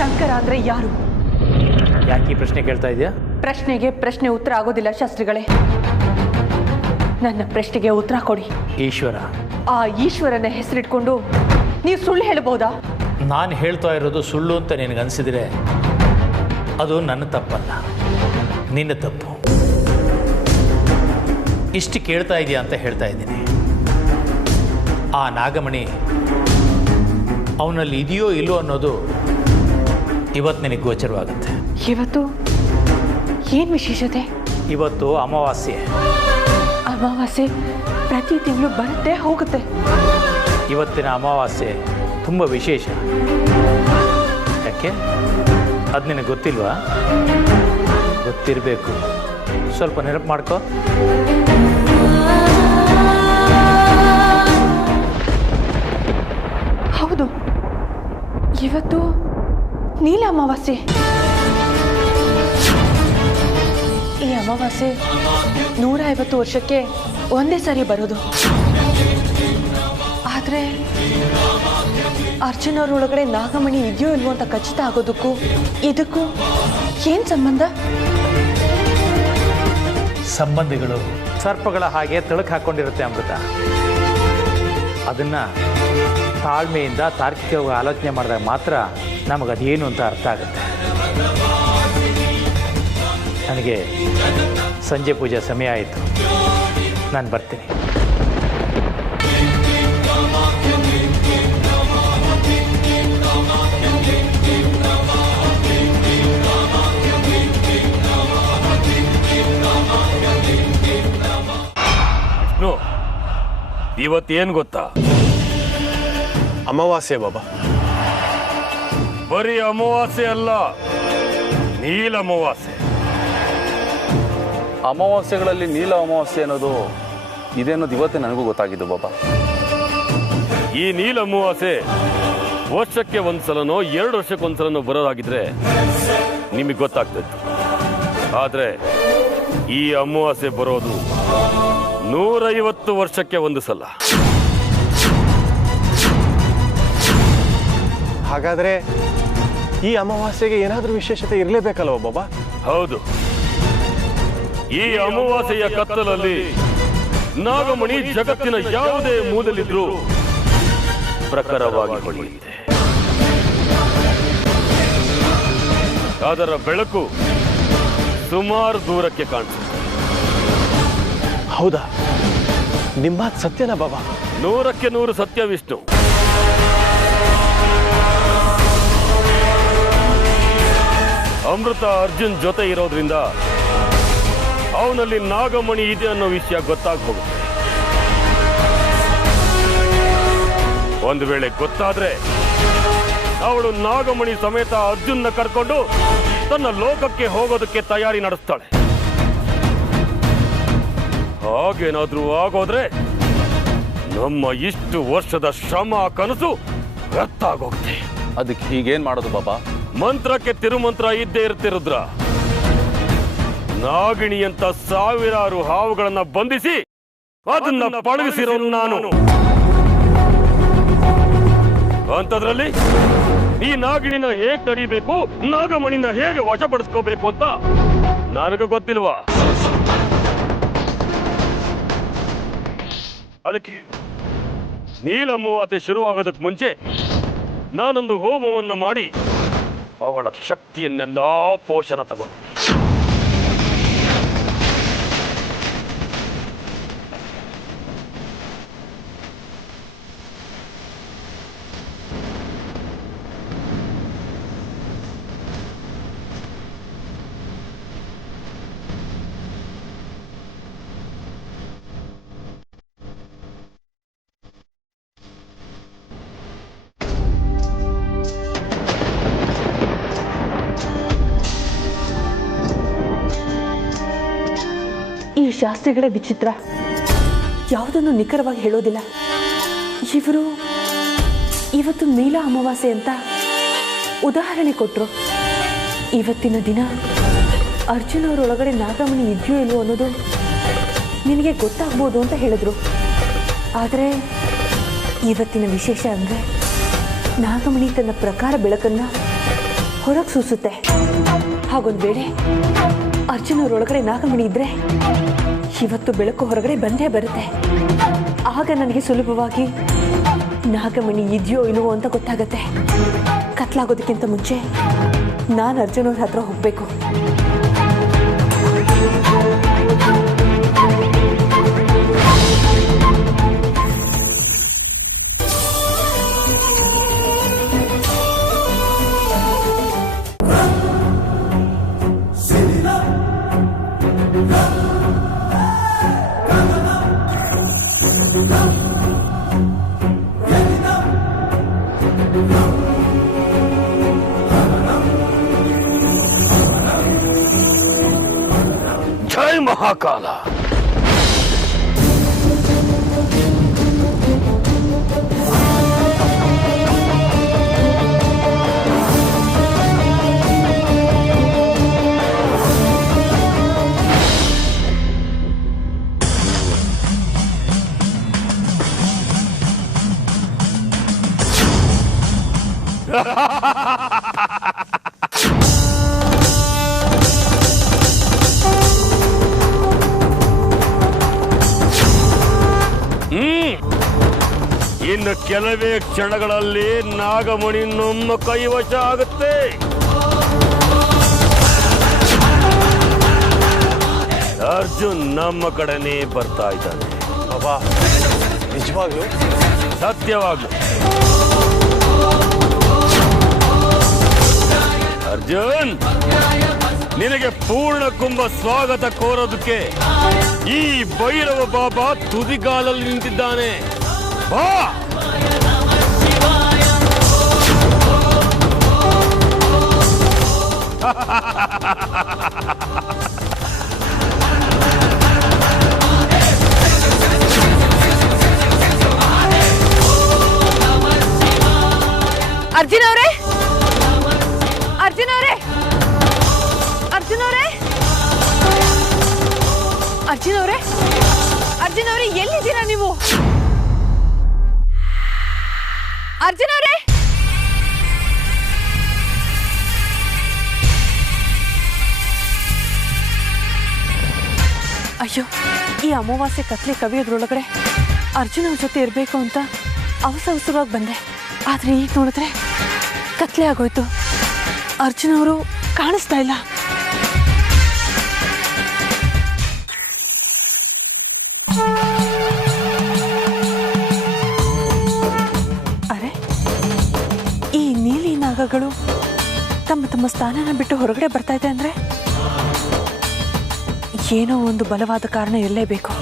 ಶಂಕರ ಅಂದ್ರೆ ಯಾರು? ಯಾಕೆ ಈ ಪ್ರಶ್ನೆ ಕೇಳ್ತಾ ಇದೆಯಾ? ಪ್ರಶ್ನೆಗೆ ಪ್ರಶ್ನೆ ಉತ್ತರ ಆಗೋದಿಲ್ಲ ಶಾಸ್ತ್ರಿಗಳೇ. ನನ್ನ ಪ್ರಶ್ನೆಗೆ ಉತ್ತರ ಕೊಡಿ. ಈಶ್ವರ. ಆ ಈಶ್ವರನ ಹೆಸರಿಟ್ಕೊಂಡು ನೀವು ಸುಳ್ಳು ಹೇಳಬಹುದಾ? ನಾನು ಹೇಳ್ತಾ ಇರೋದು ಸುಳ್ಳು ಅಂತ ನಿನಗನ್ಸಿದ್ರೆ ಅದು ನನ್ನ ತಪ್ಪಲ್ಲ, ನಿನ್ನ ತಪ್ಪು. ಇಷ್ಟು ಕೇಳ್ತಾ ಇದೆಯಾ ಅಂತ ಹೇಳ್ತಾ ಇದ್ದೀನಿ. ಆ ನಾಗಮಣಿ ಅವನಲ್ಲಿ ಇದೆಯೋ ಇಲ್ಲೋ ಅನ್ನೋದು ಇವತ್ತು ನಿನಗೆ ಗೋಚರವಾಗುತ್ತೆ. ಇವತ್ತು ಏನು ವಿಶೇಷತೆ? ಇವತ್ತು ಅಮಾವಾಸ್ಯೆ. ಅಮಾವಾಸ್ಯೆ ಪ್ರತಿ ತಿಂಗಳು ಬರುತ್ತೆ ಹೋಗುತ್ತೆ. ಇವತ್ತಿನ ಅಮಾವಾಸ್ಯೆ ತುಂಬ ವಿಶೇಷ. ಯಾಕೆ ಅದು ನಿನಗೆ ಗೊತ್ತಿಲ್ವಾ? ಗೊತ್ತಿರಬೇಕು. ಸ್ವಲ್ಪ ನೆನಪು ಮಾಡ್ಕೋ. ಹೌದು, ಇವತ್ತು ನೀಲ ಅಮಾವಾಸ್ಯೆ. ಈ ಅಮಾವಾಸ್ಯೆ 150 ವರ್ಷಕ್ಕೆ ಒಂದೇ ಸಾರಿ ಬರೋದು. ಆದರೆ ಅರ್ಜುನವ್ರೊಳಗಡೆ ನಾಗಮಣಿ ಇದೆಯೋ ಇಲ್ವೋ ಅಂತ ಖಚಿತ ಆಗೋದಕ್ಕೂ ಇದಕ್ಕೂ ಏನು ಸಂಬಂಧ? ಸಂಬಂಧಗಳು ಸರ್ಪಗಳ ಹಾಗೆ ತಳಕು ಹಾಕ್ಕೊಂಡಿರುತ್ತೆ ಅಮೃತ. ಅದನ್ನು ತಾಳ್ಮೆಯಿಂದ ತಾರ್ಕಿಕವಾಗಿ ಆಲೋಚನೆ ಮಾಡಿದಾಗ ಮಾತ್ರ ನಮಗದೇನು ಅಂತ ಅರ್ಥ ಆಗುತ್ತೆ. ನನಗೆ ಸಂಜೆ ಪೂಜೆ ಸಮಯ ಆಯಿತು, ನಾನು ಬರ್ತೀನಿ. ವಿಷ್ಣು, ಇವತ್ತೇನು ಗೊತ್ತಾ? ಅಮಾವಾಸ್ಯೆ ಬಾಬಾ. ಬರೀ ಅಮಾವಾಸ್ಯೆ ಅಲ್ಲ, ನೀಲ ಅಮಾವಾಸ್ಯೆ. ಅಮಾವಾಸ್ಯೆಗಳಲ್ಲಿ ನೀಲ ಅಮಾವಾಸ್ಯೆ ಅನ್ನೋದು ಇದೆ ಅನ್ನೋದು ಇವತ್ತೇ ನನಗೂ ಗೊತ್ತಾಗಿದ್ದು ಬಾಬಾ. ಈ ನೀಲ ಅಮಾವಾಸ್ಯೆ ವರ್ಷಕ್ಕೆ ಒಂದ್ಸಲನೋ 2 ವರ್ಷಕ್ಕೆ ಒಂದ್ಸಲನೋ ಬರೋದಾಗಿದ್ರೆ ನಿಮಗೆ ಗೊತ್ತಾಗ್ತಿತ್ತು. ಆದರೆ ಈ ಅಮಾವಾಸ್ಯೆ ಬರೋದು 150 ವರ್ಷಕ್ಕೆ ಒಂದು ಸಲ. ಹಾಗಾದ್ರೆ ಈ ಅಮಾವಾಸ್ಯೆಗೆ ಏನಾದರೂ ವಿಶೇಷತೆ ಇರಲೇಬೇಕಲ್ವ ಬಾಬಾ? ಹೌದು. ಈ ಅಮಾವಾಸ್ಯೆಯ ಕತ್ತಲಲ್ಲಿ ನಾಗಮಣಿ ಜಗತ್ತಿನ ಯಾವುದೇ ಮೂಲೆಯಲ್ಲಿದ್ರೂ ಪ್ರಖರವಾಗಿ ಹೊಳೆಯುತ್ತೆ. ಅದರ ಬೆಳಕು ಸುಮಾರು ದೂರಕ್ಕೆ ಕಾಣಿಸುತ್ತೆ. ಹೌದಾ? ನಿಮ್ಮ ಸತ್ಯನಾ ಬಾಬಾ? 100ಕ್ಕೆ 100 ಸತ್ಯ ವಿಷ್ಣು. ಅಮೃತ ಅರ್ಜುನ್ ಜೊತೆ ಇರೋದ್ರಿಂದ ಅವನಲ್ಲಿ ನಾಗಮಣಿ ಇದೆ ಅನ್ನೋ ವಿಷಯ ಗೊತ್ತಾಗಿ ಹೋಗುತ್ತೆ. ಒಂದು ವೇಳೆ ಗೊತ್ತಾದ್ರೆ ಅವಳು ನಾಗಮಣಿ ಸಮೇತ ಅರ್ಜುನ್ನ ಕರ್ಕೊಂಡು ತನ್ನ ಲೋಕಕ್ಕೆ ಹೋಗೋದಕ್ಕೆ ತಯಾರಿ ನಡೆಸ್ತಾಳೆ. ಹಾಗೇನಾದ್ರೂ ಆಗೋದ್ರೆ ನಮ್ಮ ಇಷ್ಟು ವರ್ಷದ ಶ್ರಮ ಕನಸು ವ್ಯರ್ಥ ಆಗೋಗುತ್ತೆ. ಅದಕ್ಕೆ ಹೀಗೇನ್ ಮಾಡೋದು ಬಾಬಾ? ಮಂತ್ರಕ್ಕೆ ತಿರುಮಂತ್ರ ಇದ್ದೇ ಇರ್ತಿರುದ್ರ. ನಾಗಿಣಿ ಅಂತ ಸಾವಿರಾರು ಹಾವುಗಳನ್ನ ಬಂಧಿಸಿ ಅದನ್ನ ಪಳಗಿಸಿರೋ ನಾನು. ಅಂಥದ್ರಲ್ಲಿ ಈ ನಾಗಿಣಿನ ಹೇಗೆ ತಡಿಬೇಕು, ನಾಗಮಣಿನ ಹೇಗೆ ವಶಪಡಿಸ್ಕೋಬೇಕು ಅಂತ ನನಗೆ ಗೊತ್ತಿಲ್ವಾ? ಅದಕ್ಕೆ ನೀಲ ಅಮಾವಾಸ್ಯೆ ಶುರುವಾಗೋದಕ್ಕೆ ಮುಂಚೆ ನಾನೊಂದು ಹೋಮವನ್ನು ಮಾಡಿ ಅವಳ ಶಕ್ತಿಯನ್ನೆಲ್ಲ ಪೋಷಣ ತಗೊಂಡು ಈ ಶಾಸ್ತ್ರಿಗಳೇ ವಿಚಿತ್ರ. ಯಾವುದನ್ನು ನಿಖರವಾಗಿ ಹೇಳೋದಿಲ್ಲ. ಇವರು ಇವತ್ತು ನೀಲ ಅಮಾವಾಸ್ಯೆ ಅಂತ ಉದಾಹರಣೆ ಕೊಟ್ಟರು. ಇವತ್ತಿನ ದಿನ ಅರ್ಜುನ್ ಅವರೊಳಗಡೆ ನಾಗಮಣಿ ಇದೆಯೋ ಇಲ್ವೋ ಅನ್ನೋದು ನಿನಗೆ ಗೊತ್ತಾಗ್ಬೋದು ಅಂತ ಹೇಳಿದ್ರು. ಆದರೆ ಇವತ್ತಿನ ವಿಶೇಷ ಅಂದರೆ ನಾಗಮಣಿ ತನ್ನ ಪ್ರಕಾರ ಬೆಳಕನ್ನು ಹೊರಗೆ ಸೂಸುತ್ತೆ. ಹಾಗೊಂದು ವೇಳೆ ಅರ್ಜುನ್ ಅವರೊಳಗಡೆ ನಾಗಮಣಿ ಇದ್ರೆ ಇವತ್ತು ಬೆಳಕು ಹೊರಗಡೆ ಬಂದೇ ಬರುತ್ತೆ. ಆಗ ನನಗೆ ಸುಲಭವಾಗಿ ನಾಗಮಣಿ ಇದೆಯೋ ಇಲ್ವೋ ಅಂತ ಗೊತ್ತಾಗತ್ತೆ. ಕತ್ಲಾಗೋದಕ್ಕಿಂತ ಮುಂಚೆ ನಾನು ಅರ್ಜುನ್ ಅವ್ರ ಹತ್ರ ಹೋಗ್ಬೇಕು. ಜೈ ಮಹಾಕಾಲ. ಇನ್ನು ಕೆಲವೇ ಕ್ಷಣಗಳಲ್ಲಿ ನಾಗಮಣಿ ನಮ್ಮ ಕೈವಶ ಆಗುತ್ತೆ. ಅರ್ಜುನ್ ನಮ್ಮ ಕಡೆನೇ ಬರ್ತಾ ಇದ್ದಾನೆ. ಬಾಬಾ, ನಿಜವಾಗ್ಲೂ? ಸತ್ಯವಾಗ್ಲು. ಅರ್ಜುನ್, ನಿನಗೆ ಪೂರ್ಣ ಕುಂಭ ಸ್ವಾಗತ ಕೋರೋದಕ್ಕೆ ಈ ಭೈರವ ಬಾಬಾ ತುದಿಗಾಲಲ್ಲಿ ನಿಂತಿದ್ದಾನೆ. ಬಾ. ಅರ್ಜುನ್ ಅವರೇ, ಅರ್ಜುನ್ ಅವರೇ, ಅರ್ಜುನ್ ಅವರೇ, ಅರ್ಜುನ್ ಅವರೇ, ಅರ್ಜುನ್ ಅವರೇ, ಎಲ್ಲಿದ್ದೀರಾ ನೀವು? ಅರ್ಜುನ್ ಅವರೇ, ಅಯ್ಯೋ, ಈ ಅಮಾವಾಸ್ಯೆ ಕತ್ಲೆ ಕವಿಯೋದ್ರೊಳಗಡೆ ಅರ್ಜುನ್ ಅವ್ರ ಜೊತೆ ಇರಬೇಕು ಅಂತ ಅವಸರವಾಗಿ ಬಂದೆ. ಆದ್ರೆ ಈಗ ನೋಡಿದ್ರೆ ಕತ್ಲೆ ಆಗೋಯ್ತು. ಅರ್ಜುನ್ ಅವರು ಕಾಣಿಸ್ತಾ ಇಲ್ಲ. ಅರೆ, ಈ ನೀಲಿ ನಾಗಗಳು ತಮ್ಮ ತಮ್ಮ ಸ್ಥಾನನ ಬಿಟ್ಟು ಹೊರಗಡೆ ಬರ್ತಾ ಇದೆ ಅಂದ್ರೆ ಏನೋ ಒಂದು ಬಲವಾದ ಕಾರಣ ಇರಲೇಬೇಕು.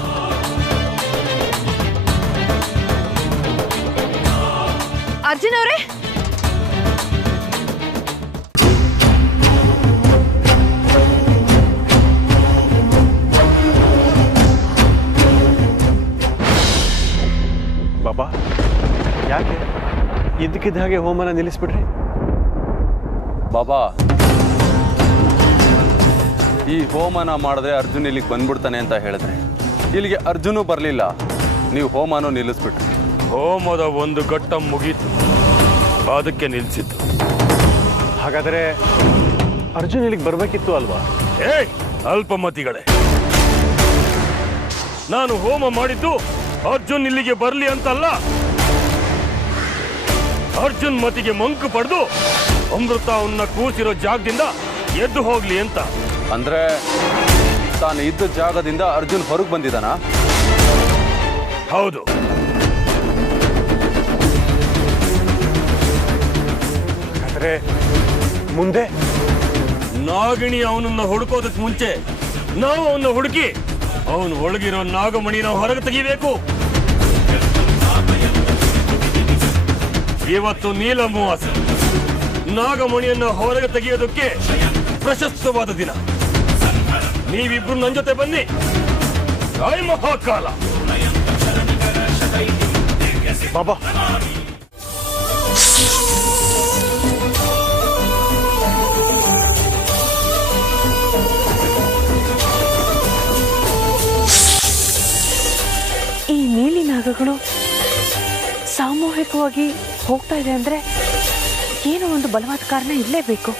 ಅರ್ಜುನ್ ಅವರೇ, ಬಾಬಾ, ಯಾಕೆ ಇದ್ದಕ್ಕಿದ್ದ ಹಾಗೆ ಹೋಮನ ನಿಲ್ಲಿಸ್ಬಿಟ್ರಿ? ಬಾಬಾ, ಈ ಹೋಮನ ಮಾಡಿದ್ರೆ ಅರ್ಜುನ್ ಇಲ್ಲಿಗೆ ಬಂದ್ಬಿಡ್ತಾನೆ ಅಂತ ಹೇಳಿದ್ರೆ ಇಲ್ಲಿಗೆ ಅರ್ಜುನು ಬರಲಿಲ್ಲ, ನೀವು ಹೋಮನೂ ನಿಲ್ಲಿಸ್ಬಿಟ್ರಿ. ಹೋಮದ ಒಂದು ಘಟ್ಟ ಮುಗೀತು, ಅದಕ್ಕೆ ನಿಲ್ಸಿತ್ತು. ಹಾಗಾದರೆ ಅರ್ಜುನ್ ಇಲ್ಲಿಗೆ ಬರಬೇಕಿತ್ತು ಅಲ್ವಾ? ಅಲ್ಪಮತಿಗಳೇ, ನಾನು ಹೋಮ ಮಾಡಿದ್ದು ಅರ್ಜುನ್ ಇಲ್ಲಿಗೆ ಬರಲಿ ಅಂತಲ್ಲ, ಅರ್ಜುನ್ ಮತಿಗೆ ಮಂಕು ಪಡೆದು ಅಮೃತ ಅವನ್ನ ಕೂಸಿರೋ ಜಾಗದಿಂದ ಎದ್ದು ಹೋಗ್ಲಿ ಅಂತ. ಅಂದ್ರೆ ತಾನು ಇದ್ದ ಜಾಗದಿಂದ ಅರ್ಜುನ್ ಹೊರಗೆ ಬಂದಿದ್ದಾನಾ? ಹೌದು. ಆದರೆ ಮುಂದೆ ನಾಗಿಣಿ ಅವನನ್ನ ಹುಡುಕೋದಕ್ಕೆ ಮುಂಚೆ ನಾವು ಅವನ್ನ ಹುಡುಕಿ ಅವನು ಒಳಗಿರೋ ನಾಗಮಣಿನ ಹೊರಗೆ ತೆಗಿಬೇಕು. ಇವತ್ತು ನೀಲ ಅಮಾವಾಸ್ಯೆ, ನಾಗಮಣಿಯನ್ನ ಹೊರಗೆ ತೆಗೆಯೋದಕ್ಕೆ ಪ್ರಶಸ್ತವಾದ ದಿನ. ನೀವಿಬ್ರು ನನ್ನ ಜೊತೆ ಬನ್ನಿ. ಜೈ ಮಹಾಕಾಲ. ಬಾಬಾ, ಈ ನೀಲಿ ನಾಗಗಳು ಸಾಮೂಹಿಕವಾಗಿ ಹೋಗ್ತಾ ಇದೆ ಅಂದ್ರೆ ಏನೋ ಒಂದು ಬಲವಾದ ಕಾರಣ ಇರಲೇಬೇಕು.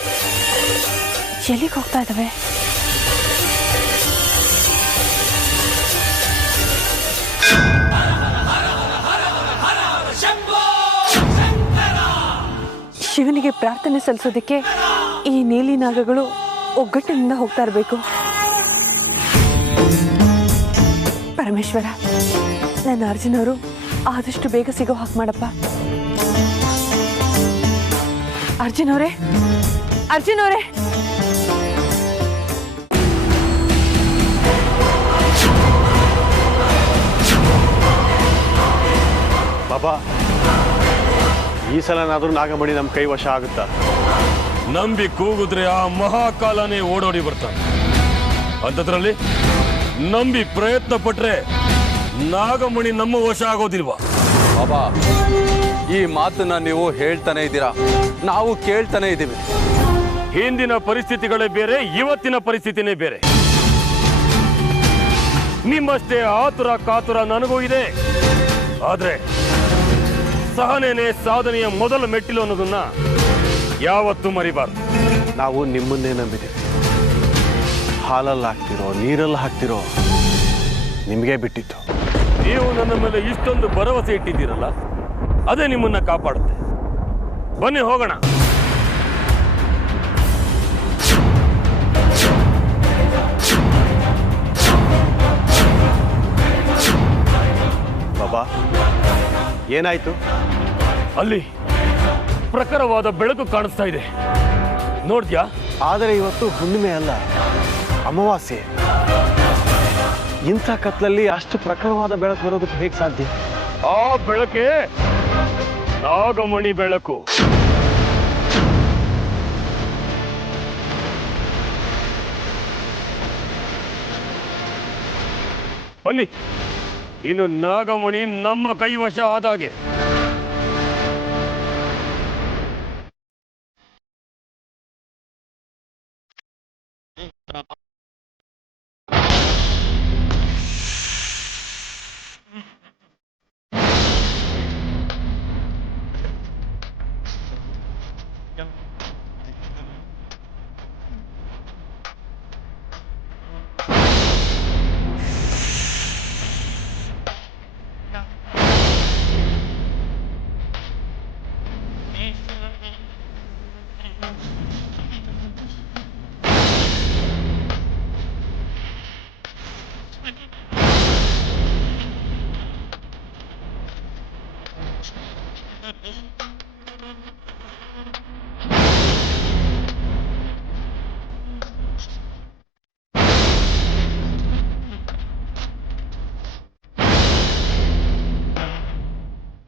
ಎಲ್ಲಿಗೆ ಹೋಗ್ತಾ ಇದ್ದಾವೆ? ಶಿವನಿಗೆ ಪ್ರಾರ್ಥನೆ ಸಲ್ಲಿಸೋದಕ್ಕೆ ಈ ನೀಲಿ ನಾಗಗಳು ಒಗ್ಗಟ್ಟಿನಿಂದ ಹೋಗ್ತಾ ಇರಬೇಕು. ಪರಮೇಶ್ವರ, ನನ್ನ ಅರ್ಜುನ್ ಅವರು ಆದಷ್ಟು ಬೇಗ ಸಿಗೋ ಹಾಗೆ ಮಾಡಪ್ಪ. ಅರ್ಜುನ್ ಅವರೇ, ಅರ್ಜುನ್ ಅವರೇ, ಬಾಬಾ, ಈ ಸಲನಾದ್ರೂ ನಾಗಮಣಿ ನಮ್ಮ ಕೈ ವಶ ಆಗುತ್ತಾ? ನಂಬಿ ಕೂಗಿದ್ರೆ ಆ ಮಹಾಕಾಲನೇ ಓಡೋಡಿ ಬರ್ತಾನೆ. ಅಂಥದ್ರಲ್ಲಿ ನಂಬಿ ಪ್ರಯತ್ನ ಪಟ್ರೆ ನಾಗಮಣಿ ನಮ್ಮ ವಶ ಆಗೋದಿಲ್ವಾ? ಬಾಬಾ, ಈ ಮಾತನ್ನ ನೀವು ಹೇಳ್ತಾನೆ ಇದ್ದೀರಾ, ನಾವು ಕೇಳ್ತಾನೆ ಇದ್ದೀವಿ. ಹಿಂದಿನ ಪರಿಸ್ಥಿತಿಗಳೇ ಬೇರೆ, ಇವತ್ತಿನ ಪರಿಸ್ಥಿತಿನೇ ಬೇರೆ. ನಿಮ್ಮಷ್ಟೇ ಆತುರ ಕಾತುರ ನನಗೂ ಇದೆ. ಆದ್ರೆ ಸಹನೇನೆ ಸಾಧನೆಯ ಮೊದಲ ಮೆಟ್ಟಿಲು ಅನ್ನೋದನ್ನ ಯಾವತ್ತೂ ಮರಿಬಾರ್ದು. ನಾವು ನಿಮ್ಮನ್ನೇ ನಂಬಿದ್ದೀವಿ. ಹಾಲಲ್ಲಿ ಹಾಕ್ತಿರೋ ನೀರಲ್ಲಿ ಹಾಕ್ತಿರೋ ನಿಮಗೆ ಬಿಟ್ಟಿತ್ತು. ನೀವು ನನ್ನ ಮೇಲೆ ಇಷ್ಟೊಂದು ಭರವಸೆ ಇಟ್ಟಿದ್ದೀರಲ್ಲ, ಅದೇ ನಿಮ್ಮನ್ನ ಕಾಪಾಡುತ್ತೆ. ಬನ್ನಿ ಹೋಗೋಣ. ಬಾಬಾ, ಏನಾಯ್ತು? ಅಲ್ಲಿ ಪ್ರಖರವಾದ ಬೆಳಕು ಕಾಣಿಸ್ತಾ ಇದೆ, ನೋಡ್ದ್ಯಾ? ಆದರೆ ಇವತ್ತು ಹುಣ್ಣಿಮೆ ಅಲ್ಲ, ಅಮಾವಾಸ್ಯೆ. ಇಂಥ ಕತ್ಲಲ್ಲಿ ಅಷ್ಟು ಪ್ರಖರವಾದ ಬೆಳಕು ಬರೋದಕ್ಕೆ ಹೇಗೆ ಸಾಧ್ಯ? ಆ ಬೆಳಕೆ ನಾಗಮಣಿ ಬೆಳಕು. ಬನ್ನಿ, ಇನ್ನು ನಾಗಮಣಿ ನಮ್ಮ ಕೈವಶ ಆದಾಗೆ.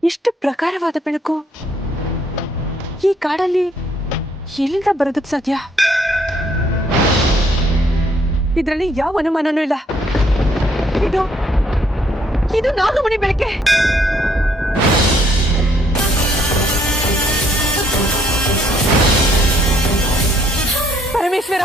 ಎಷ್ಟು ಪ್ರಕಾರವಾದ ಬೆಳಕು ಈ ಕಾಡಲ್ಲಿ ಎಲ್ಲಿಂದ ಬರೋದಕ್ಕೆ ಸಾಧ್ಯ? ಇದರಲ್ಲಿ ಯಾವ ಅನುಮಾನನೂ ಇಲ್ಲ. ಇದು ನಾಗಮಣಿ ಬೆಳಕೆ. ಪರಮೇಶ್ವರ,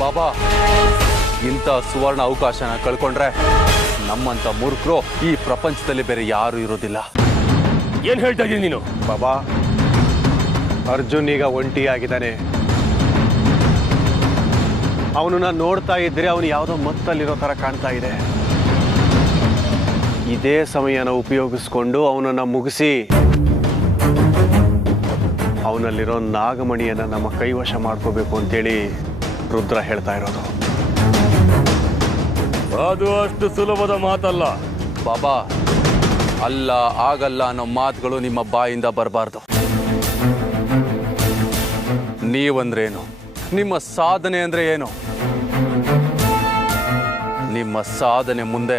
ಬಾಬಾ, ಇಂಥ ಸುವರ್ಣ ಅವಕಾಶನ ಕಳ್ಕೊಂಡ್ರೆ ನಮ್ಮಂತ ಮೂರ್ಖರು ಈ ಪ್ರಪಂಚದಲ್ಲಿ ಬೇರೆ ಯಾರು ಇರೋದಿಲ್ಲ. ಏನ್ ಹೇಳ್ತಾ ಇದ್ದೀನಿ ನೀನು? ಬಾಬಾ, ಅರ್ಜುನ್ ಈಗ ಒಂಟಿಯಾಗಿದ್ದಾನೆ. ಅವನನ್ನ ನೋಡ್ತಾ ಇದ್ರೆ ಅವನು ಯಾವುದೋ ಮತ್ತಲ್ಲಿರೋ ಥರ ಕಾಣ್ತಾ ಇದೆ. ಇದೇ ಸಮಯನ ಉಪಯೋಗಿಸ್ಕೊಂಡು ಅವನನ್ನ ಮುಗಿಸಿ ಅವನಲ್ಲಿರೋ ನಾಗಮಣಿಯನ್ನ ನಮ್ಮ ಕೈವಶ ಮಾಡ್ಕೋಬೇಕು ಅಂತೇಳಿ ರುದ್ರ ಹೇಳ್ತಾ ಇರೋದು. ಅದು ಅಷ್ಟು ಸುಲಭದ ಮಾತಲ್ಲ ಬಾಬಾ. ಅಲ್ಲ, ಆಗಲ್ಲ ಅನ್ನೋ ಮಾತುಗಳು ನಿಮ್ಮ ಬಾಯಿಂದ ಬರಬಾರ್ದು. ನೀವಂದ್ರೆ ಏನು? ನಿಮ್ಮ ಸಾಧನೆ ಅಂದ್ರೆ ಏನು? ನಿಮ್ಮ ನಿಮ್ಮ ಸಾಧನೆ ಮುಂದೆ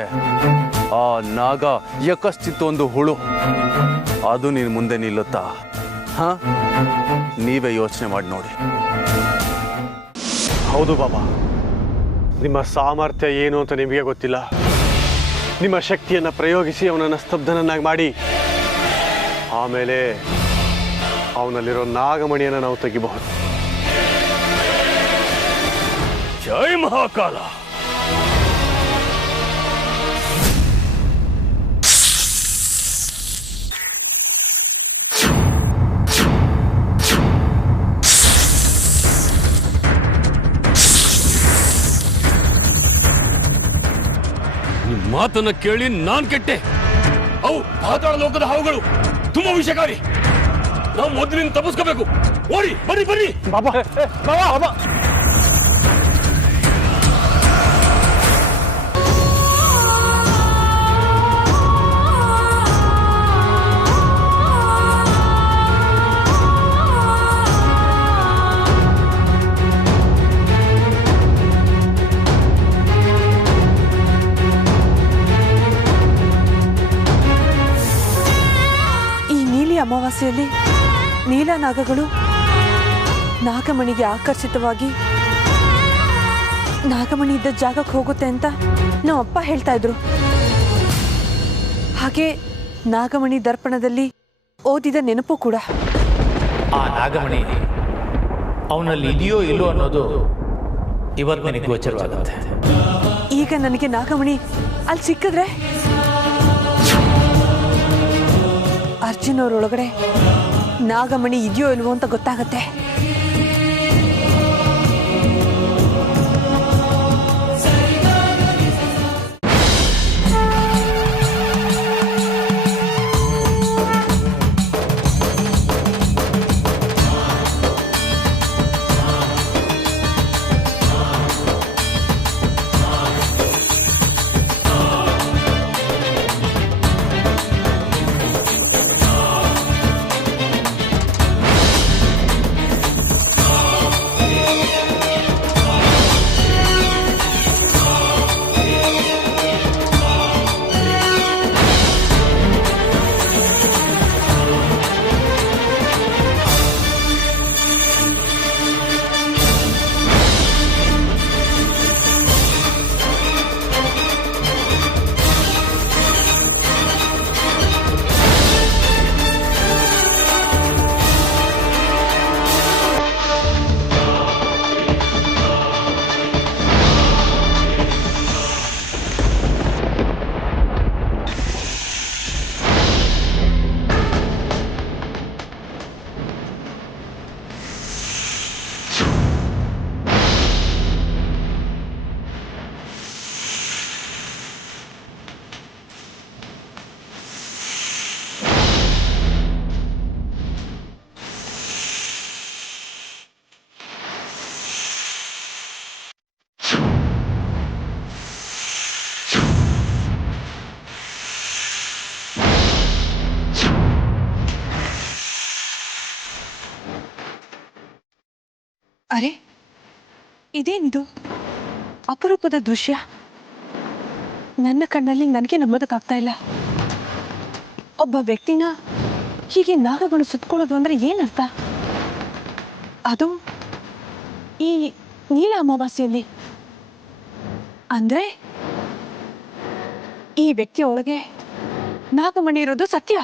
ಆ ನಾಗ ಯಕಶ್ಚಿತ್ತು ಒಂದು ಹುಳು, ಅದು ನೀನು ಮುಂದೆ ನಿಲ್ಲುತ್ತಾ? ಹಾ, ನೀವೇ ಯೋಚನೆ ಮಾಡಿ ನೋಡಿ. ಹೌದು ಬಾಬಾ, ನಿಮ್ಮ ಸಾಮರ್ಥ್ಯ ಏನು ಅಂತ ನಿಮಗೆ ಗೊತ್ತಿಲ್ಲ. ನಿಮ್ಮ ಶಕ್ತಿಯನ್ನು ಪ್ರಯೋಗಿಸಿ ಅವನನ್ನು ಸ್ತಬ್ಧನನ್ನಾಗಿ ಮಾಡಿ ಆಮೇಲೆ ಅವನಲ್ಲಿರೋ ನಾಗಮಣಿಯನ್ನು ನಾವು ತೆಗಿಬಹುದು. ಜೈ ಮಹಾಕಾಲ. ನಿಮ್ಮ ಮಾತನ್ನ ಕೇಳಿ ನಾನ್ ಕೆಟ್ಟೆ. ಅವು ಪಾತಾಳ ಲೋಕದ ಹಾವುಗಳು, ತುಂಬಾ ವಿಷಕಾರಿ. ನಾವು ಮೊದಲಿನ ತಪ್ಪಿಸ್ಕೋಬೇಕು. ಓಡಿ ಬನ್ನಿ ಬನ್ನಿ. ಬಾಬಾ ಬಾಬಾ ಬಾಬಾ ಅಮಾವಾಸ್ಯೆಯಲ್ಲಿ ನೀಲನಾಗಗಳು ನಾಗಮಣಿಗೆ ಆಕರ್ಷಿತವಾಗಿ ನಾಗಮಣಿ ಇದ್ದ ಜಾಗಕ್ಕೆ ಹೋಗುತ್ತೆ ಅಂತ ನಮ್ಮಪ್ಪ ಹೇಳ್ತಾ ಇದ್ರು. ಹಾಗೆ ನಾಗಮಣಿ ದರ್ಪಣದಲ್ಲಿ ಓದಿದ ನೆನಪು ಕೂಡ. ಆ ನಾಗಮಣಿ ಅವನಲ್ಲಿ ಇದೆಯೋ ಇಲ್ಲೋ ಅನ್ನೋದು ಇವತ್ತು ನನಗೆ ಗೋಚರವಾಗುತ್ತೆ. ಈಗ ನನಗೆ ನಾಗಮಣಿ ಅಲ್ಲಿ ಸಿಕ್ಕಿದ್ರೆ ಅರ್ಜುನ್ ಅವರೊಳಗಡೆ ನಾಗಮಣಿ ಇದೆಯೋ ಇಲ್ವೋ ಅಂತ ಗೊತ್ತಾಗತ್ತೆ. ಅರೆ, ಇದೇನಿದು ಅಪರೂಪದ ದೃಶ್ಯ? ನನ್ನ ಕಣ್ಣಲ್ಲಿ ನನಗೆ ನಂಬೋದಕ್ಕಾಗ್ತಾ ಇಲ್ಲ. ಒಬ್ಬ ವ್ಯಕ್ತಿನ ಹೀಗೆ ನಾಗಗಳು ಸುತ್ತಕೊಳ್ಳೋದು ಅಂದ್ರೆ ಏನರ್ಥ? ಅದು ಈ ನೀಲ ಅಮಾವಾಸ್ಯೆಯಲ್ಲಿ. ಅಂದ್ರೆ ಈ ವ್ಯಕ್ತಿಯ ಒಳಗೆ ನಾಗಮಣಿ ಇರೋದು ಸತ್ಯ.